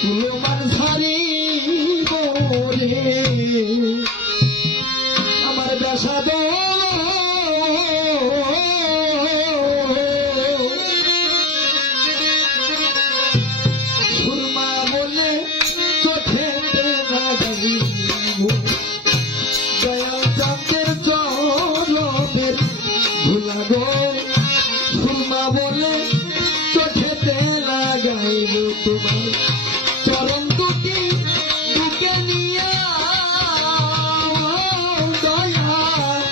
তুলমান ছাড়িব রে আমার বেসাদ সুরমা বলে চোখেতে লাগাইব দয়াল চাঁদের চরণের ধুলা গো সুরমা বলে চোখেতে লাগাইব তোমার চরণ দুটি বুকে নিয়া দয়াল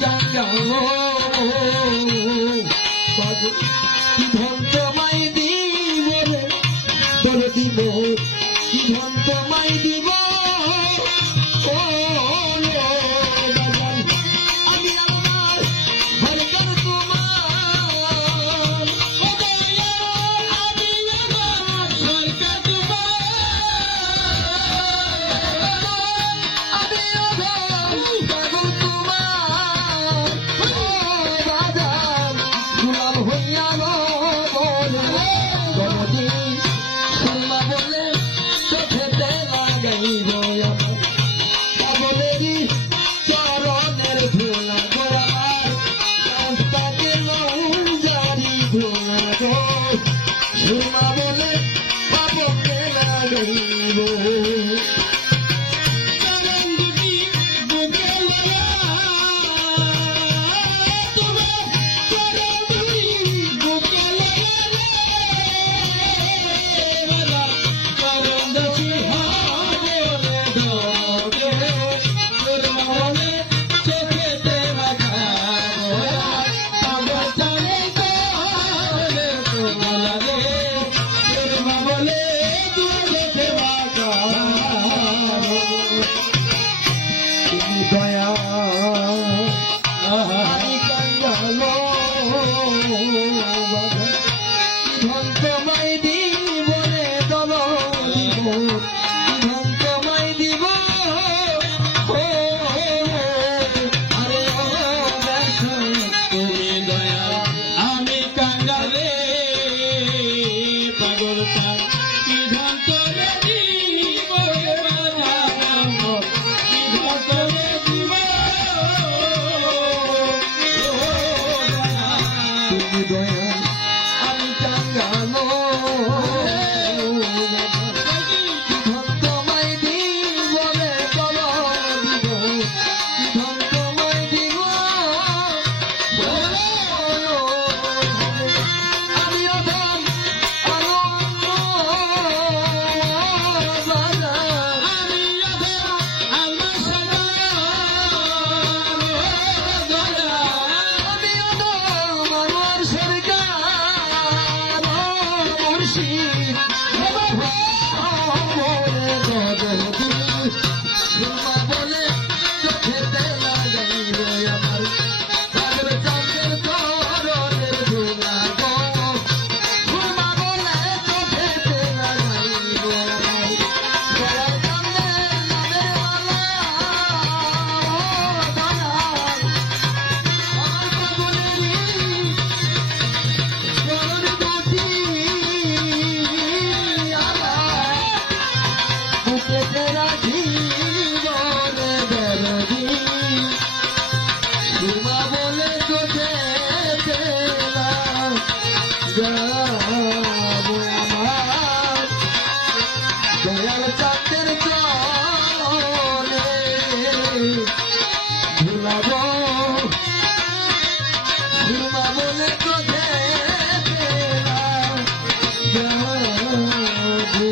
চাঙ্গালো কি ধন তোমায় দিব রে তোর দিব কি ধন তোমায় দিব ও বাজান আমি আমার হরকর তোমার ও দয়া আমি আমার সরকার তোমার আমি আমার পাগল তোমার ও বাজান গোলাম হইয়া বলে কোনদিন সুরমা বলে চোখেতে লাগাইব আমার পাগলেরই চরণের ধুলা গো আমার রাস্তাকে লৌজারি ধুলা গো সুরমা বলে পাগলকে লাগাইব চরণ দুটি বুকে লয়া তোমার চরণ দুটি বুকে লয়া রে চরণ দুটি হাতে ধরে সুরমা বলে চোখেতে লাগাবো পাগল চলে করে তোমালা রে সুরমা বলে চোখেতে লাগাবো তুমি দয়া আমি কাঙ্গালো ধন তোমায় দিব রে দল দিব ধন তোমায় দিব ও আরে ও তুমি দয়া আমি কাঙ্গালে পাগল চাই কি ধন তোরে দিব রে বাজান কি ধন তোরে দিব ও দয়া তুমি দয়া আমি কাঙ্গালো ধন তোমায় দিব রে দল দিব ধন তোমায় দিব আমি অধম আরো বাজার আমি আধা আল্লাহ সাজা দয়া আমি অধম আমার সরকার মুর্শিদ বলে চোখেতে লাগাইব আমার পাগল চাঁদের চরণের ধুলা গো সুরমা বলে চোখেতে লাগাইব আমার গলার চাঁদের নামের মালা ও দয়াল আমার পাগলেরই চরণ দুটি আমার বুকেতে রাখিব রে দরদি সুরমা বলে চোখেতে লাগাবো আমার দয়াল চাঁদের চরণে ঝুলাবো সুরমা বলে চোখেতে লাগাবো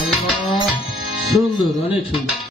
আল্লাহ সুন্দর অনেক সুন্দর